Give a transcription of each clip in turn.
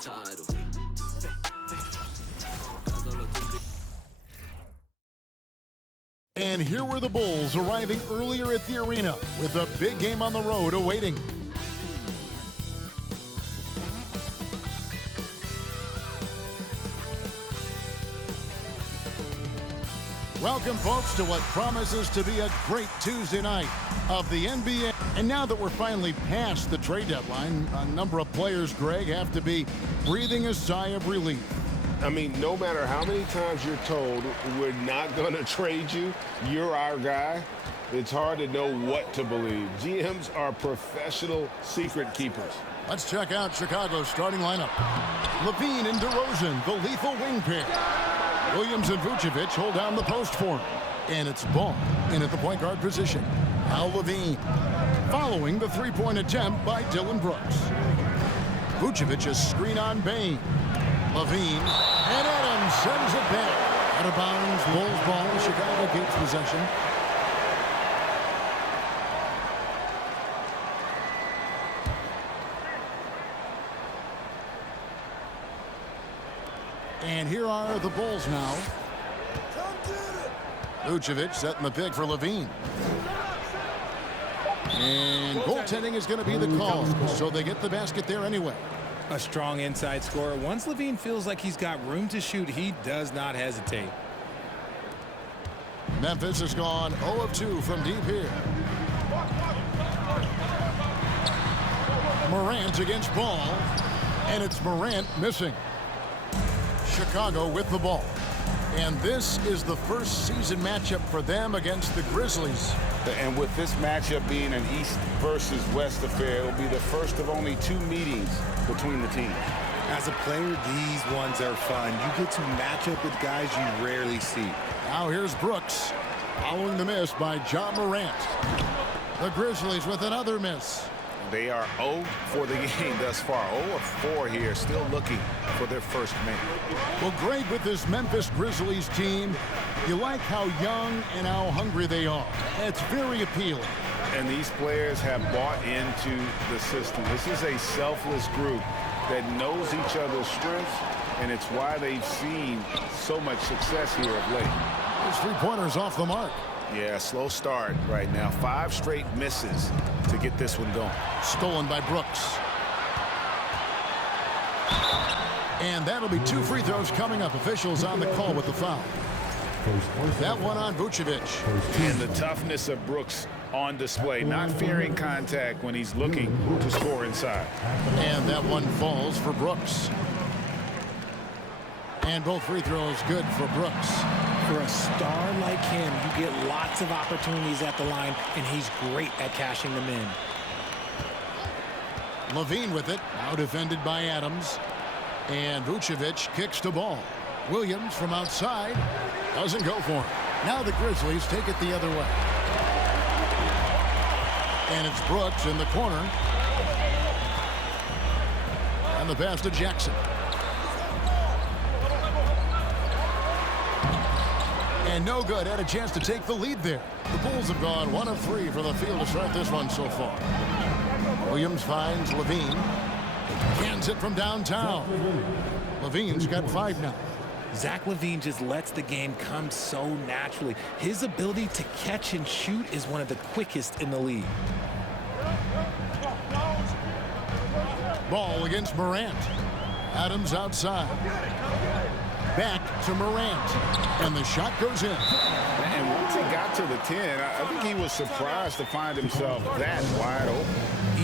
title. And here were the Bulls arriving earlier at the arena with a big game on the road awaiting. Welcome, folks, to what promises to be a great Tuesday night of the NBA. And now that we're finally past the trade deadline, a number of players, Greg, have to be breathing a sigh of relief. I mean, no matter how many times you're told we're not going to trade you, you're our guy, it's hard to know what to believe. GMs are professional secret keepers. Let's check out Chicago's starting lineup. Levine and DeRozan, the lethal wing pair. Williams and Vucevic hold down the post for him. And it's Ball in at the point guard position. Now Levine. Following the three-point attempt by Dillon Brooks. Vucevic a screen on Bain. Levine. And Adams sends it back. Out of bounds, Bulls ball. Chicago keeps possession. And here are the Bulls now. Vucevic setting the pick for Levine. And goaltending is going to be the call, so they get the basket there anyway. A strong inside scorer. Once Levine feels like he's got room to shoot, he does not hesitate. Memphis has gone 0 of 2 from deep here. Morant against Ball, and it's Morant missing. Chicago with the ball. And this is the first season matchup for them against the Grizzlies. And with this matchup being an East versus West affair, it'll be the first of only 2 meetings between the teams. As a player, these ones are fun. You get to match up with guys you rarely see. Now here's Brooks, following the miss by Ja Morant. The Grizzlies with another miss. They are 0 for the game thus far. 0 of 4 here, still looking for their first make. Well, great with this Memphis Grizzlies team. You like how young and how hungry they are. It's very appealing. And these players have bought into the system. This is a selfless group that knows each other's strengths, and it's why they've seen so much success here of late. Those three-pointers off the mark. Yeah, slow start right now. 5 straight misses to get this one going. Stolen by Brooks. And that'll be 2 free throws coming up. Officials on the call with the foul. That one on Vucevic. And the toughness of Brooks on display, not fearing contact when he's looking to score inside. And that one falls for Brooks. And both free throws good for Brooks. For a star like him, you get lots of opportunities at the line, and he's great at cashing them in. Levine with it, now defended by Adams. And Vucevic kicks the ball. Williams from outside doesn't go for it. Now the Grizzlies take it the other way. And it's Brooks in the corner. And the pass to Jackson. And no good. Had a chance to take the lead there. The Bulls have gone 1 of 3 from the field to start this one so far. Williams finds Levine. Cans it from downtown. Levine's got 5 now. Zach LaVine just lets the game come so naturally. His ability to catch and shoot is one of the quickest in the league. Ball against Morant. Adams outside. Back to Morant. And the shot goes in. And once he got to the 10, I think he was surprised to find himself that wide open.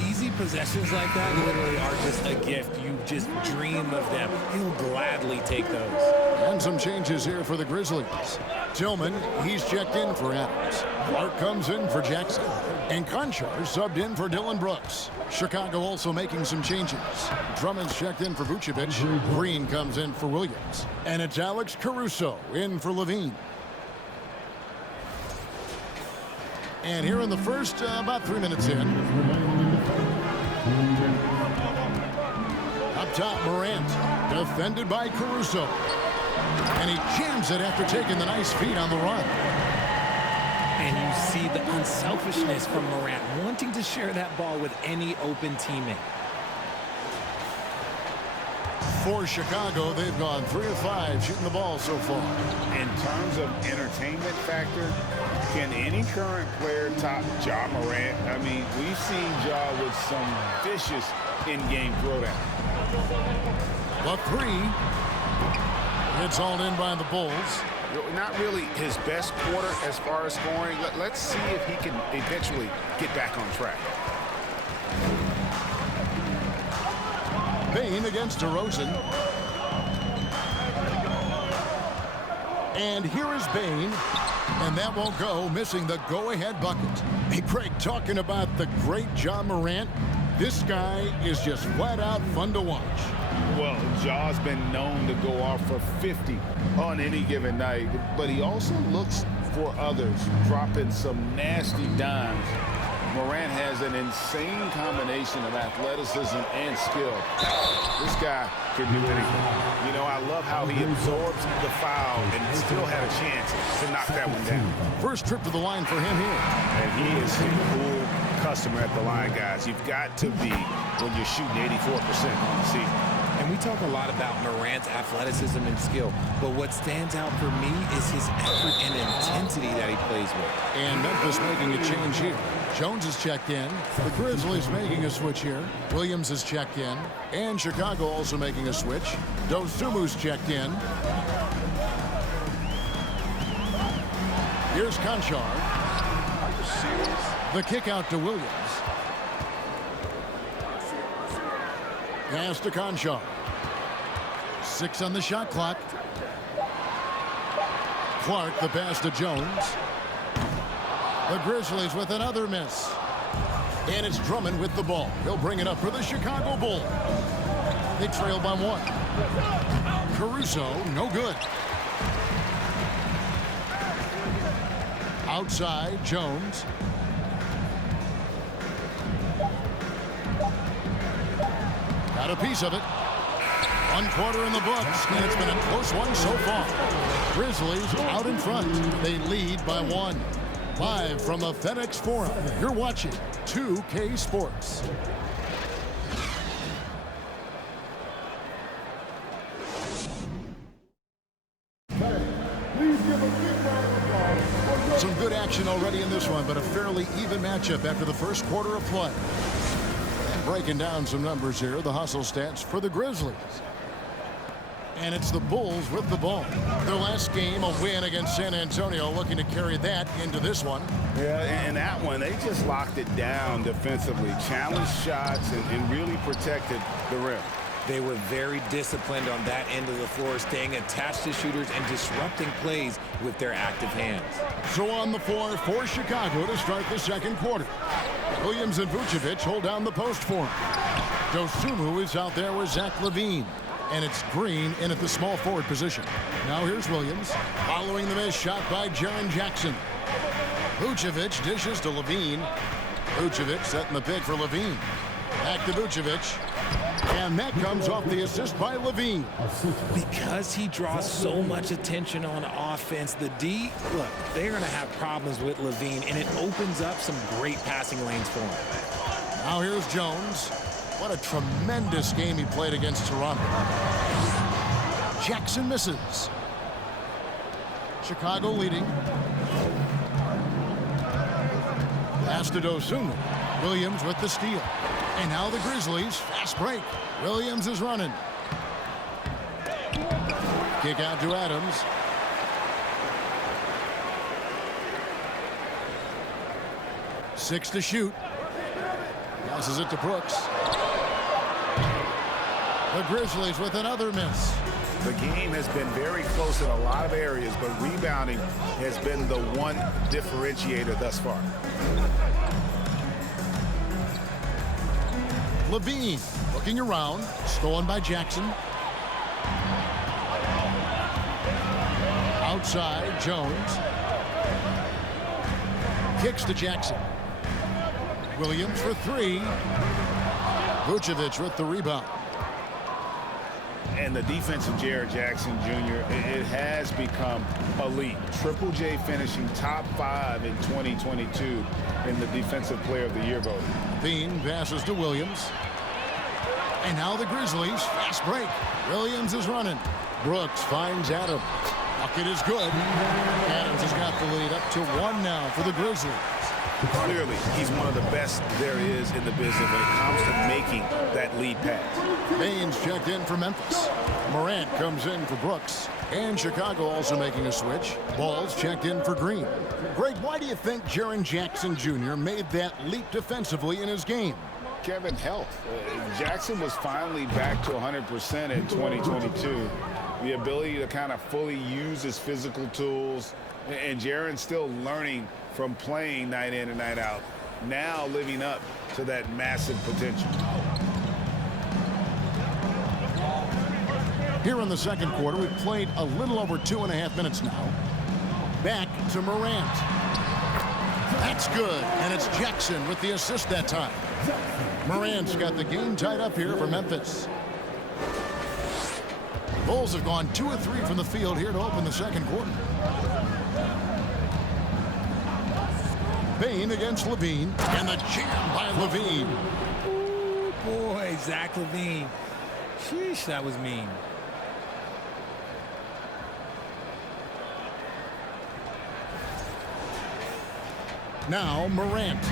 Easy possessions like that literally are just a gift. You just dream of them. He'll gladly take those. And some changes here for the Grizzlies. Tillman, he's checked in for Adams. Clark comes in for Jackson. And Conchar subbed in for Dillon Brooks. Chicago also making some changes. Drummond's checked in for Vucevic. Green comes in for Williams. And it's Alex Caruso in for Levine. And here in the first, about 3 minutes in. Up top, Morant, defended by Caruso. And he jams it after taking the nice feed on the run. And you see the unselfishness from Morant, wanting to share that ball with any open teammate. For Chicago, they've gone 3 of 5 shooting the ball so far. In terms of entertainment factor, can any current player top Ja Morant? I mean, we've seen Ja with some vicious in-game throwdown. The 3. It's hauled in by the Bulls. Not really his best quarter as far as scoring. Let's see if he can eventually get back on track. Bane against DeRozan. And here is Bane. And that won't go, missing the go-ahead bucket. Hey, Craig, talking about the great Ja Morant, this guy is just flat-out fun to watch. Well, Ja's been known to go off for 50 on any given night, but he also looks for others, dropping some nasty dimes. Morant has an insane combination of athleticism and skill. This guy can do anything. You know, I love how he absorbs the foul and still had a chance to knock that one down. First trip to the line for him here. And he is a cool customer at the line, guys. You've got to be when you're shooting 84% on the season. And we talk a lot about Morant's athleticism and skill, but what stands out for me is his effort and intensity that he plays with. And Memphis making a change here. Jones is checked in. The Grizzlies making a switch here. Williams is checked in. And Chicago also making a switch. Dosumu's checked in. Here's Conchar. Are you serious? The kick out to Williams. Pass to Conchar. 6 on the shot clock. Clark, the pass to Jones. The Grizzlies with another miss. And it's Drummond with the ball. He'll bring it up for the Chicago Bulls. They trail by 1. Caruso, no good. Outside, Jones. Got a piece of it. 1 quarter in the books, and it's been a close one so far. Grizzlies out in front. They lead by 1. Live from the FedEx Forum, you're watching 2K Sports. Some good action already in this one, but a fairly even matchup after the first quarter of play. And breaking down some numbers here, the hustle stats for the Grizzlies. And it's the Bulls with the ball. Their last game, a win against San Antonio, looking to carry that into this one. Yeah, and that one, they just locked it down defensively, challenged shots, and really protected the rim. They were very disciplined on that end of the floor, staying attached to shooters and disrupting plays with their active hands. So on the floor for Chicago to start the second quarter. Williams and Vucevic hold down the post for him. Dosunmu is out there with Zach LaVine. And it's Green in at the small forward position. Now here's Williams, following the miss shot by Jaren Jackson. Vucevic dishes to LaVine. Vucevic setting the pick for LaVine. Back to Vucevic. And that comes off the assist by LaVine. Because he draws so much attention on offense, the D, look, they're going to have problems with LaVine, and it opens up some great passing lanes for him. Now here's Jones. What a tremendous game he played against Toronto. Jackson misses. Chicago leading. Pass to Dosunmu. Williams with the steal. And now the Grizzlies, fast break. Williams is running. Kick out to Adams. Six to shoot. Passes it to Brooks. The Grizzlies with another miss. The game has been very close in a lot of areas, but rebounding has been the one differentiator thus far. LaVine looking around, stolen by Jackson. Outside, Jones. Kicks to Jackson. Williams for 3. Vucevic with the rebound. And the defense of Jaren Jackson Jr., it has become elite. Triple J finishing top 5 in 2022 in the Defensive Player of the Year voting. Bean passes to Williams. And now the Grizzlies, fast break. Williams is running. Brooks finds Adams. Bucket is good. Adams has got the lead up to 1 now for the Grizzlies. Clearly, he's one of the best there is in the business when it comes to making that lead pass. Baines checked in for Memphis. Morant comes in for Brooks. And Chicago also making a switch. Ball's checked in for Green. Greg, why do you think Jaren Jackson Jr. made that leap defensively in his game? Kevin, health. Jackson was finally back to 100% in 2022. The ability to kind of fully use his physical tools. And Jaren's still learning from playing night in and night out, now living up to that massive potential. Here in the second quarter, we've played a little over 2.5 minutes now. Back to Morant. That's good, and it's Jackson with the assist that time. Morant's got the game tied up here for Memphis. Bulls have gone 2 of 3 from the field here to open the second quarter. Bain against Levine, and the jam by Levine. Oh, boy, Zach Levine. Sheesh, that was mean. Now Morant,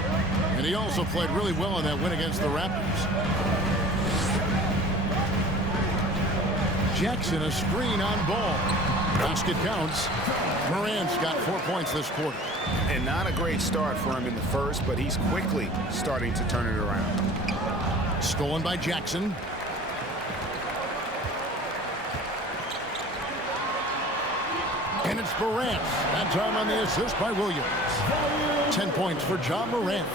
and he also played really well in that win against the Raptors. Jackson, a screen on Ball. Basket counts. Morant's got 4 points this quarter. And not a great start for him in the first, but he's quickly starting to turn it around. Stolen by Jackson. And it's Morant. That time on the assist by Williams. 10 points for John Morant.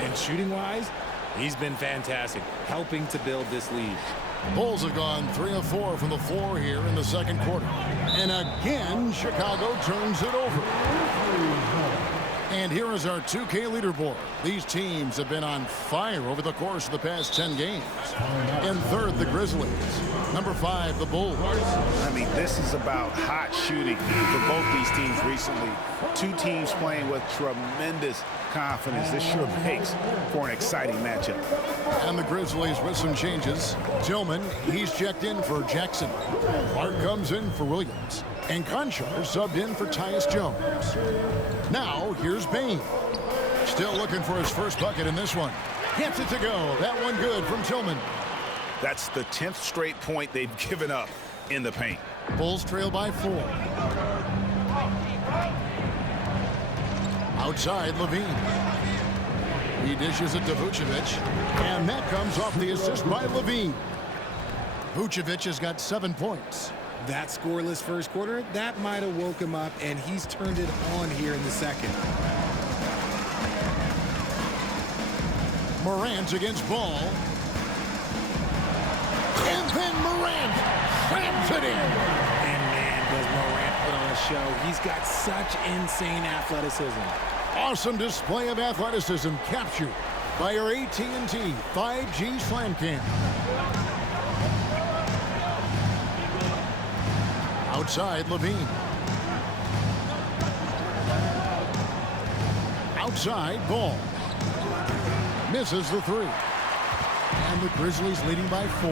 And shooting-wise, he's been fantastic, helping to build this lead. Bulls have gone 3 of 4 from the floor here in the second quarter. And again, Chicago turns it over. And here is our 2K leaderboard. These teams have been on fire over the course of the past 10 games. In third, the Grizzlies. Number 5, the Bulls. I mean, this is about hot shooting for both these teams recently. Two teams playing with tremendous confidence. This sure makes for an exciting matchup. And the Grizzlies with some changes. Tillman, he's checked in for Jackson. Clark comes in for Williams. And Conchar subbed in for Tyus Jones. Now, here's Bain. Still looking for his first bucket in this one. Gets it to go. That one good from Tillman. That's the 10th straight point they've given up in the paint. Bulls trail by 4. Outside, Levine. He dishes it to Vucevic. And that comes off the assist by Levine. Vucevic has got 7 points. That scoreless first quarter, that might have woke him up, and he's turned it on here in the second. Morant against Ball. And then Morant slams it in. And man, does Morant put on a show. He's got such insane athleticism. Awesome display of athleticism captured by our AT&T 5G Slam Cam. Outside, Levine. Outside, Ball. Misses the 3. And the Grizzlies leading by 4.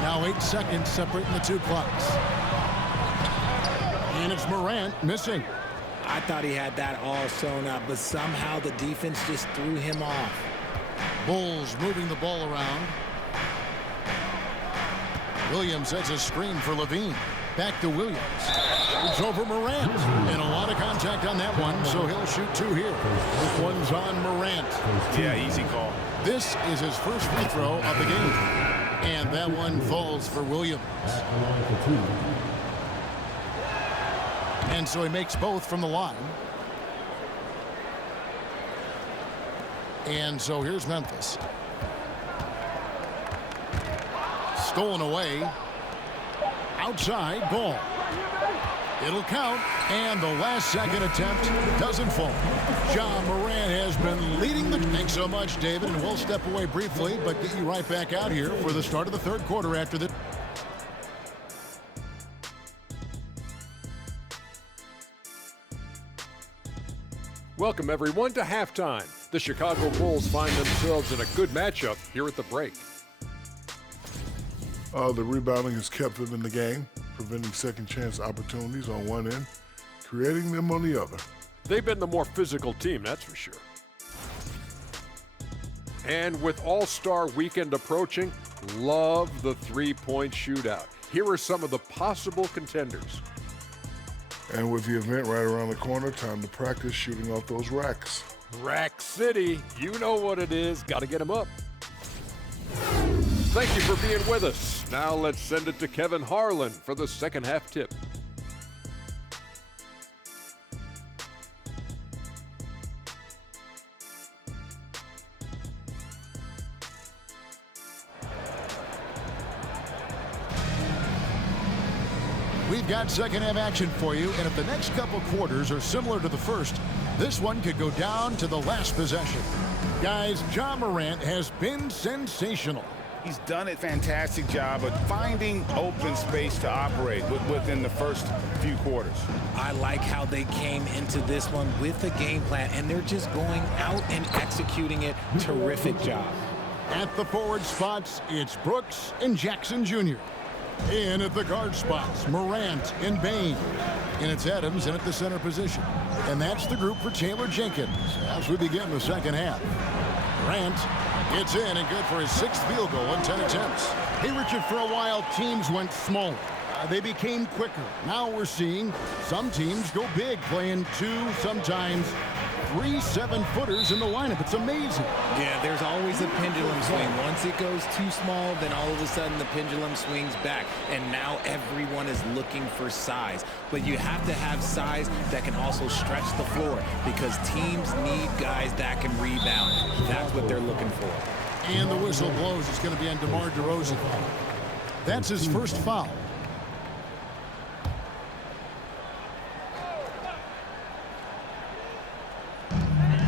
Now 8 seconds separating the two clocks. And it's Morant missing. I thought he had that all sewn up, but somehow the defense just threw him off. Bulls moving the ball around. Williams sets a screen for Levine. Back to Williams. It's over Morant. And a lot of contact on that one, so he'll shoot 2 here. This one's on Morant. Yeah, easy call. This is his first free throw of the game. And that one falls for Williams. And so he makes both from the line. And so here's Memphis. Stolen away. Outside, Ball. It'll count, and the last second attempt doesn't fall. John Morant has been leading the... Thanks so much, David, and we'll step away briefly, but get you right back out here for the start of the third quarter after the... Welcome, everyone, to halftime. The Chicago Bulls find themselves in a good matchup here at the break. The rebounding has kept them in the game, preventing second chance opportunities on one end, creating them on the other. They've been the more physical team, that's for sure. And with All-Star Weekend approaching, love the three-point shootout. Here are some of the possible contenders. And with the event right around the corner, time to practice shooting off those racks. Rack City, you know what it is. Got to get them up. Thank you for being with us. Now let's send it to Kevin Harlan for the second half tip. We've got second half action for you, and if the next couple quarters are similar to the first, this one could go down to the last possession. Guys, Ja Morant has been sensational. He's done a fantastic job of finding open space to operate within the first few quarters. I like how they came into this one with a game plan, and they're just going out and executing it. Terrific job. At the forward spots, it's Brooks and Jackson Jr. In at the guard spots, Morant and Bain. And it's Adams in at the center position. And that's the group for Taylor Jenkins as we begin the second half. Morant gets in and good for his 6th field goal in 10 attempts. Hey, Richard, for a while, teams went smaller. They became quicker. Now we're seeing some teams go big, playing 2, sometimes 3 7-footers in the lineup. It's amazing. Yeah, there's always a pendulum swing. Once it goes too small, then all of a sudden the pendulum swings back. And now everyone is looking for size. But you have to have size that can also stretch the floor because teams need guys that can rebound. That's what they're looking for. And the whistle blows. It's going to be on DeMar DeRozan. That's his first foul.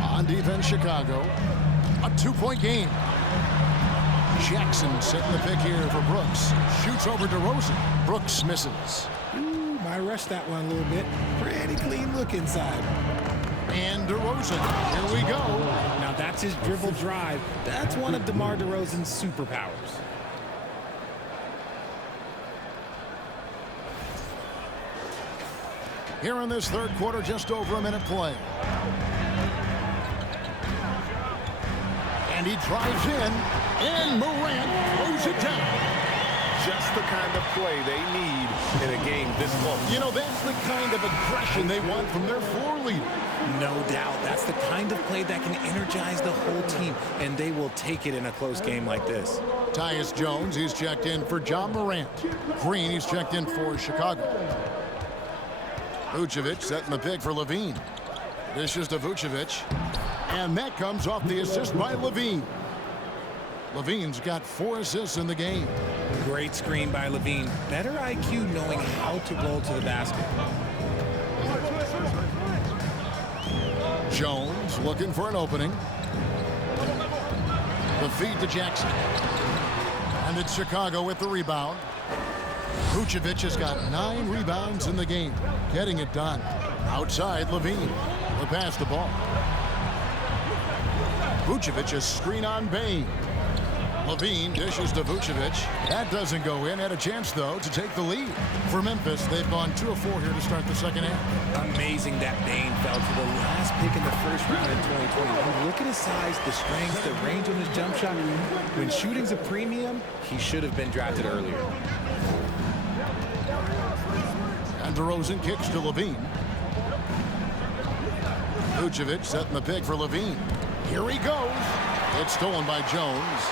On defense, Chicago. A 2-point game. Jackson setting the pick here for Brooks. Shoots over DeRozan. Brooks misses. Ooh, might rush that one a little bit. Pretty clean look inside. And DeRozan. Here we go. Now that's his dribble drive. That's one of DeMar DeRozan's superpowers. Here in this third quarter, just over a minute play. And he drives in, and Morant throws it down. Just the kind of play they need in a game this close. You know, that's the kind of aggression they want from their floor leader. No doubt. That's the kind of play that can energize the whole team, and they will take it in a close game like this. Tyus Jones, he's checked in for Ja Morant. Green, he's checked in for Chicago. Vucevic setting the pick for Levine. Dishes to Vucevic. And that comes off the assist by Levine. Levine's got 4 assists in the game. Great screen by Levine. Better IQ knowing how to roll to the basket. Jones looking for an opening. The feed to Jackson. And it's Chicago with the rebound. Vucevic has got 9 rebounds in the game. Getting it done. Outside, Levine. The pass to ball. Vucevic a screen on Bain. Levine dishes to Vucevic. That doesn't go in. Had a chance, though, to take the lead. For Memphis, they've gone 2 of 4 here to start the second half. Amazing that Bain fell to the last pick in the first round in 2020. Look at his size, the strength, the range on his jump shot. When shooting's a premium, he should have been drafted earlier. And DeRozan kicks to Levine. Vucevic setting the pick for Levine. Here he goes. It's stolen by Jones.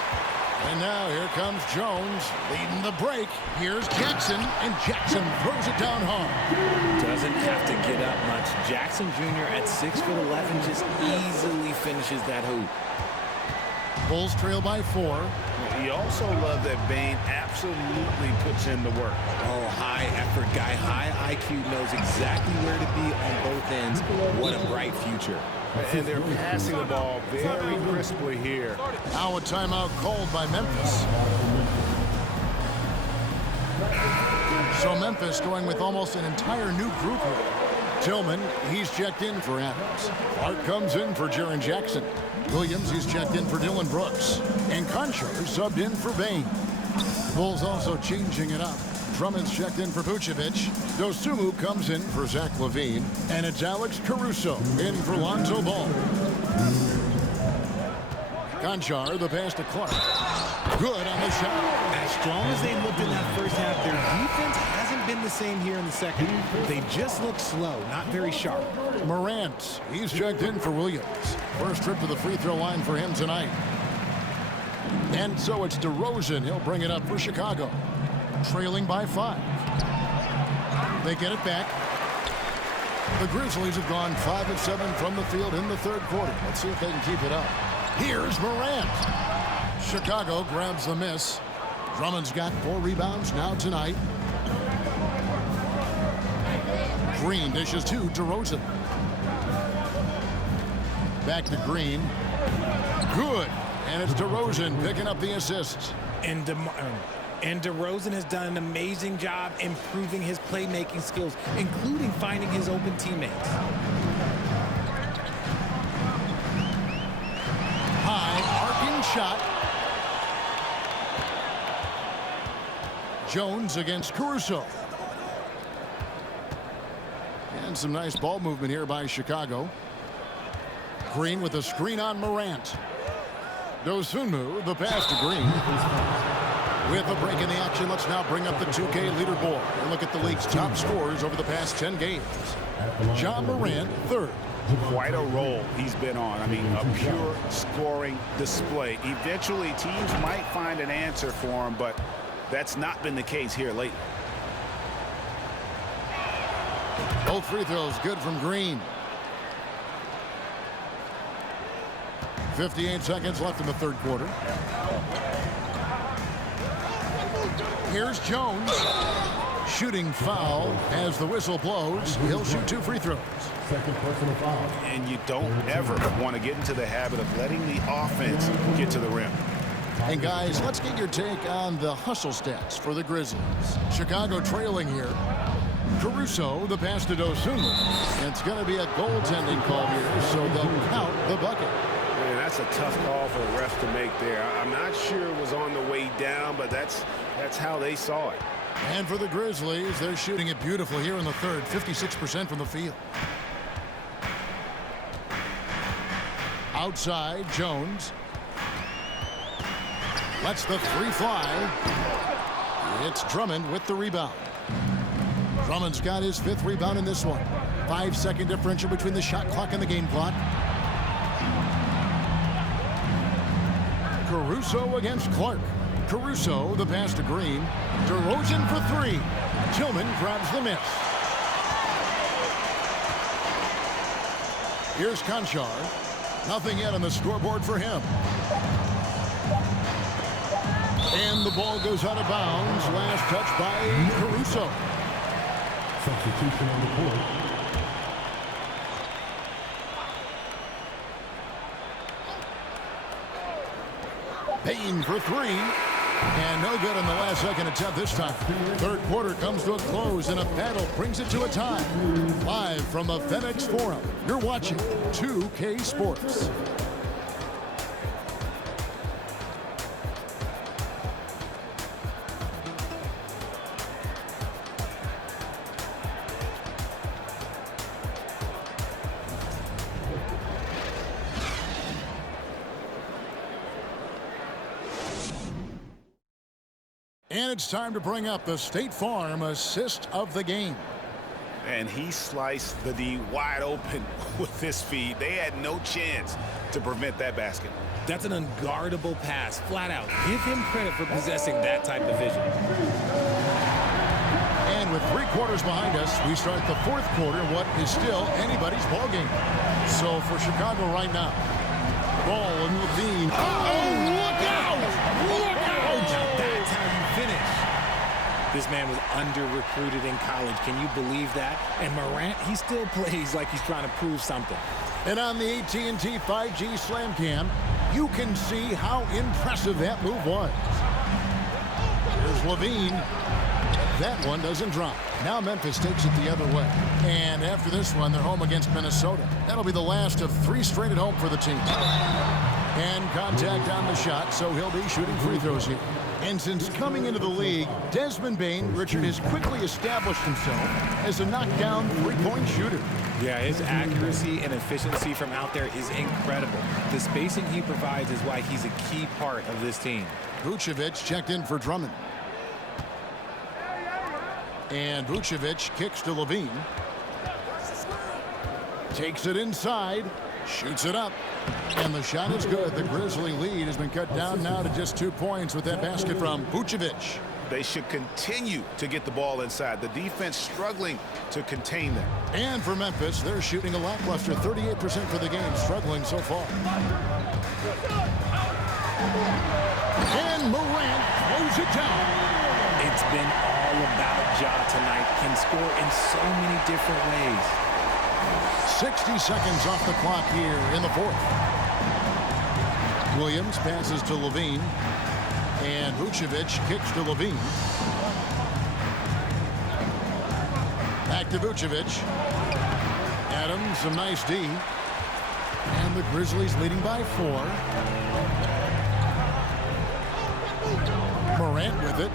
And now here comes Jones leading the break. Here's Jackson, and Jackson throws it down hard. Doesn't have to get up much. Jackson Jr. at 6'11" just easily finishes that hoop. Bulls trail by 4. You also love that Bain absolutely puts in the work. Oh, high effort guy, high IQ, knows exactly where to be on both ends. What a bright future. And they're passing the ball very crisply here. Now a timeout called by Memphis. So Memphis going with almost an entire new group here. Tillman, he's checked in for Adams. Hart comes in for Jaren Jackson. Williams, he's checked in for Dylan Brooks. And Conchar subbed in for Bain. Bulls also changing it up. Drummond's checked in for Vucevic. Dosunmu comes in for Zach LaVine. And it's Alex Caruso in for Lonzo Ball. Conchar, the pass to Clark. Good on the shot. As strong as they looked in that first half, their defense hasn't been the same here in the second. They just look slow, not very sharp. Morant, he's checked in for Williams. First trip to the free throw line for him tonight. And so it's DeRozan. He'll bring it up for Chicago. Trailing by 5. They get it back. The Grizzlies have gone 5 of 7 from the field in the third quarter. Let's see if they can keep it up. Here's Morant. Chicago grabs the miss. Drummond's got 4 rebounds now tonight. Green dishes to DeRozan. Back to Green. Good. And it's DeRozan picking up the assists. And DeRozan has done an amazing job improving his playmaking skills, including finding his open teammates. High arcing shot. Jones against Caruso. And some nice ball movement here by Chicago. Green with a screen on Morant. Dosunmu, the pass to Green. With a break in the action, let's now bring up the 2K leaderboard and look at the league's top scorers over the past 10 games. John Morant, third. Quite a role he's been on. I mean, a pure scoring display. Eventually, teams might find an answer for him, but that's not been the case here lately. Both free throws good from Green. 58 seconds left in the third quarter. Here's Jones. Shooting foul as the whistle blows. He'll shoot 2 free throws. Second personal foul. And you don't ever want to get into the habit of letting the offense get to the rim. And guys, let's get your take on the hustle stats for the Grizzlies. Chicago trailing here. Caruso, the pass to Dosunmu. It's going to be a goaltending call here, so they'll count the bucket. Man, that's a tough call for the refs to make there. I'm not sure it was on the way down, but that's how they saw it. And for the Grizzlies, they're shooting it beautiful here in the third, 56% from the field. Outside, Jones. Lets the 3 fly. It's Drummond with the rebound. Drummond's got his 5th rebound in this one. 5-second differential between the shot clock and the game clock. Caruso against Clark. Caruso, the pass to Green. DeRozan for 3. Tillman grabs the miss. Here's Conchar. Nothing yet on the scoreboard for him. And the ball goes out of bounds. Last touch by Caruso. Substitution on the court. Payne for 3. And no good on the last second attempt this time. Third quarter comes to a close and a battle brings it to a tie. Live from the FedEx Forum, you're watching 2K Sports. And it's time to bring up the State Farm assist of the game. And he sliced the D wide open with his feed. They had no chance to prevent that basket. That's an unguardable pass, flat out. Give him credit for possessing that type of vision. And with 3 quarters behind us, we start the fourth quarter, what is still anybody's ball game. So for Chicago right now, Ball and LaVine. Oh, look out! Look out! That's how you finish. This man was under-recruited in college. Can you believe that? And Morant, he still plays like he's trying to prove something. And on the AT&T 5G Slam Cam, you can see how impressive that move was. Here's LaVine. That one doesn't drop. Now Memphis takes it the other way. And after this one, they're home against Minnesota. That'll be the last of 3 straight at home for the team. And contact on the shot, so he'll be shooting free throws here. And since coming into the league, Desmond Bane, Richard, has quickly established himself as a knockdown three-point shooter. Yeah, his accuracy and efficiency from out there is incredible. The spacing he provides is why he's a key part of this team. Vucevic checked in for Drummond. And Vucevic kicks to Levine. Takes it inside, shoots it up, and the shot is good. The Grizzly lead has been cut down now to just 2 points with that basket from Vucevic. They should continue to get the ball inside. The defense struggling to contain them. And for Memphis, they're shooting a lackluster 38% for the game, struggling so far. And Morant throws it down. It's been all about Ja tonight. Can score in so many different ways. 60 seconds off the clock here in the fourth. Williams passes to Levine. And Vucevic kicks to Levine. Back to Vucevic. Adams, some nice D. And the Grizzlies leading by 4. Morant with it.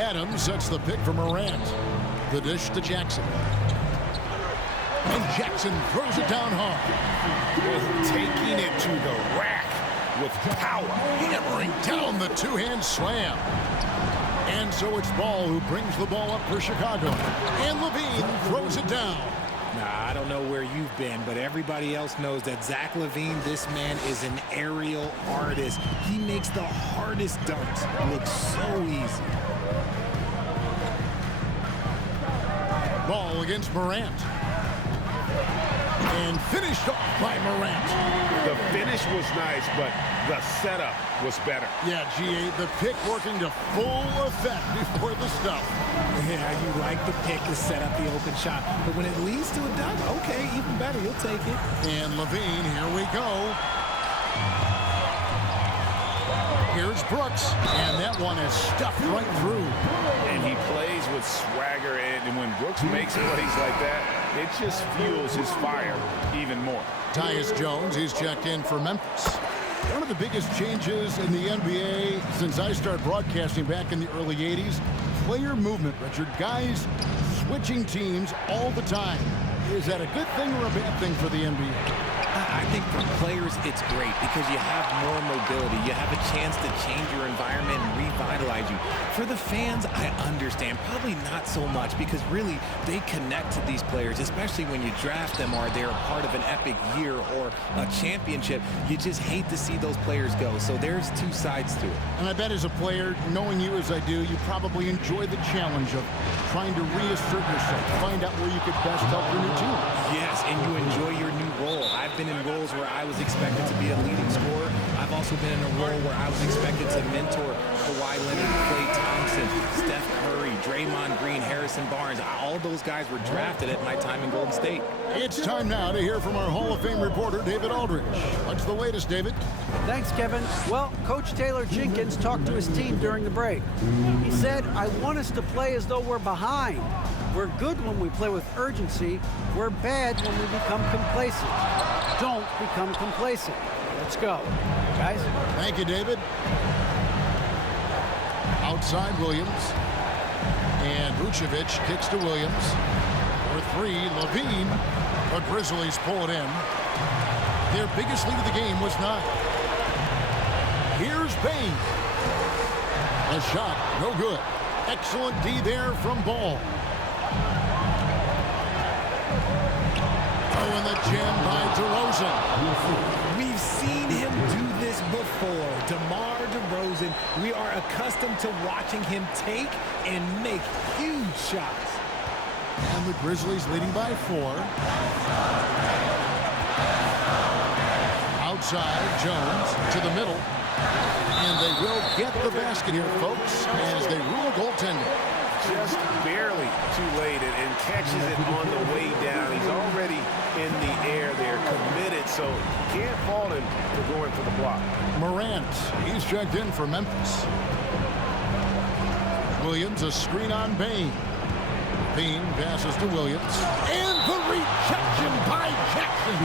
Adams sets the pick for Morant. The dish to Jackson. And Jackson throws it down hard. Taking it to the rack with power. Hammering down the two-hand slam. And so it's Ball who brings the ball up for Chicago. And Levine throws it down. Now, I don't know where you've been, but everybody else knows that Zach LaVine, this man is an aerial artist. He makes the hardest dunks look so easy. Ball against Morant. And finished off by Morant. The finish was nice, but the setup was better. Yeah, G.A., the pick working to full effect before the stuff. Yeah, you like the pick to set up the open shot, but when it leads to a dunk, okay, even better, you'll take it. And Levine, here we go. Here's Brooks, and that one is stuffed right through. And he plays with swagger, and when Brooks makes plays like that, it just fuels his fire even more. Tyus Jones, he's checked in for Memphis. One of the biggest changes in the NBA since I started broadcasting back in the early 80s, player movement, Richard. Guys switching teams all the time. Is that a good thing or a bad thing for the NBA? I think for players, it's great because you have more mobility. You have a chance to change your environment and revitalize you. For the fans, I understand. Probably not so much because really they connect to these players, especially when you draft them or they're a part of an epic year or a championship. You just hate to see those players go. So there's two sides to it. And I bet as a player, knowing you as I do, you probably enjoy the challenge of trying to reassert yourself, find out where you could best help your new team. Yes, and you enjoy your new role. I've been in roles where I was expected to be a leading scorer. I've also been in a role where I was expected to mentor Kawhi Leonard, Klay Thompson, Steph Curry, Draymond Green, Harrison Barnes. All those guys were drafted at my time in Golden State. It's time now to hear from our Hall of Fame reporter, David Aldridge. What's the latest, David? Thanks, Kevin. Well, Coach Taylor Jenkins talked to his team during the break. He said, I want us to play as though we're behind. We're good when we play with urgency. We're bad when we become complacent. Don't become complacent. Let's go, guys. Thank you, David. Outside Williams. And Vucevic kicks to Williams. For 3, Levine. The Grizzlies pull it in. Their biggest lead of the game was 9. Here's Bane. A shot, no good. Excellent D there from Ball. Oh, and the jam by DeRozan. We've seen him do this before. DeMar DeRozan, we are accustomed to watching him take and make huge shots. And the Grizzlies leading by 4. Outside, Jones to the middle. And they will get the basket here, folks, as they rule goaltending. Just barely too late and catches it on the way down. He's already in the air there, committed, so can't fault him for going for the block. Morant, he's checked in for Memphis. Williams, a screen on Bane. Bane passes to Williams. And the rejection by Jackson.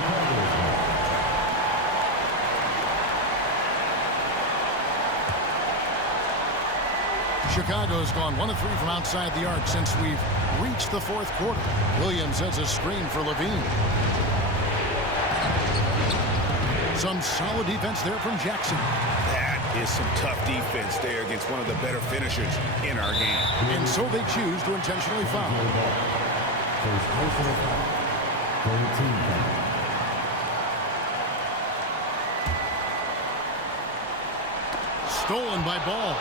Chicago's gone 1 of 3 from outside the arc since we've reached the fourth quarter. Williams has a screen for Levine. Some solid defense there from Jackson. That is some tough defense there against one of the better finishers in our game. And so they choose to intentionally foul. Stolen by Ball.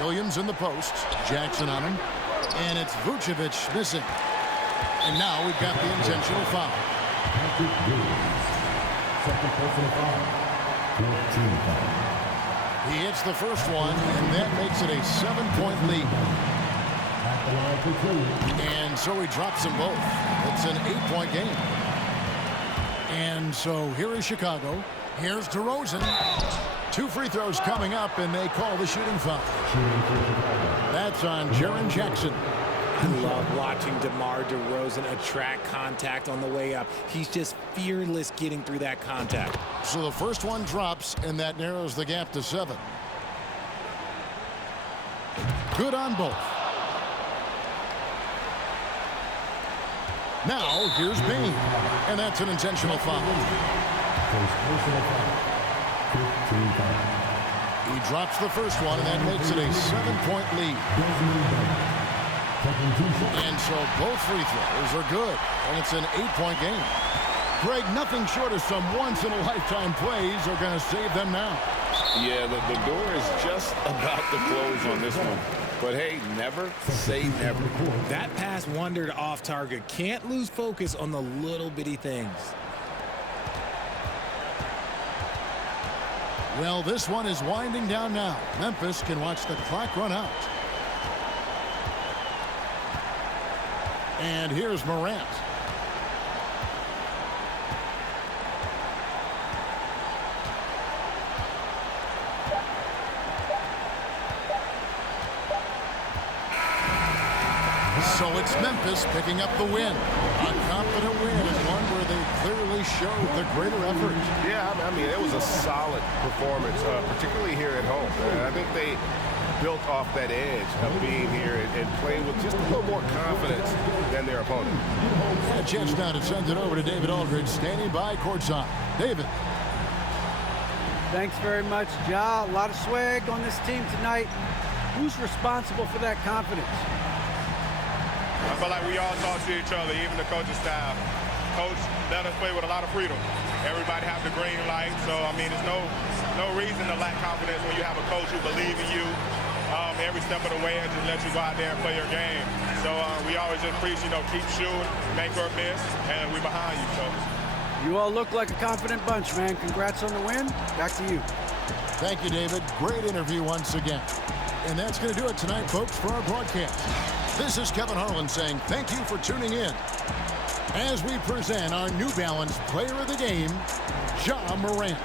Williams in the post. Jackson on him. And it's Vucevic missing. And now we've got the intentional foul. He hits the first one, and that makes it a 7-point lead. And so he drops them both. It's an 8-point game. And so here is Chicago. Here's DeRozan. 2 free throws coming up, and they call the shooting foul. That's on Jaren Jackson. I love watching DeMar DeRozan attract contact on the way up. He's just fearless getting through that contact. So the first one drops, and that narrows the gap to 7. Good on both. Now, here's Bain. And that's an intentional foul. He drops the first one, and that makes it a 7-point lead. And so both free throws are good, and it's an 8-point game. Greg, nothing short of some once-in-a-lifetime plays are going to save them now. Yeah, the door is just about to close on this one. But hey, never say never. That pass wandered off target. Can't lose focus on the little bitty things. Well, this one is winding down now. Memphis can watch the clock run out. And here's Morant. So it's Memphis picking up the win. A confident win and one where they clearly showed the greater effort. Yeah, I mean, it was a solid performance, particularly here at home. I think they built off that edge of being here and playing with just a little more confidence than their opponent. A chance now to send it over to David Aldridge, standing by courtside. David. Thanks very much, Ja. A lot of swag on this team tonight. Who's responsible for that confidence? I feel like we all talk to each other, even the coaching staff. Coach let us play with a lot of freedom. Everybody have the green light, so I mean, there's no reason to lack confidence when you have a coach who believes in you every step of the way and just let you go out there and play your game. So we always just preach, keep shooting, make or miss, and we behind you. So you all look like a confident bunch, man. Congrats on the win. Back to you. Thank you, David. Great interview once again. And that's going to do it tonight, folks, for our broadcast. This is Kevin Harlan saying thank you for tuning in as we present our New Balance Player of the Game, Ja Morant.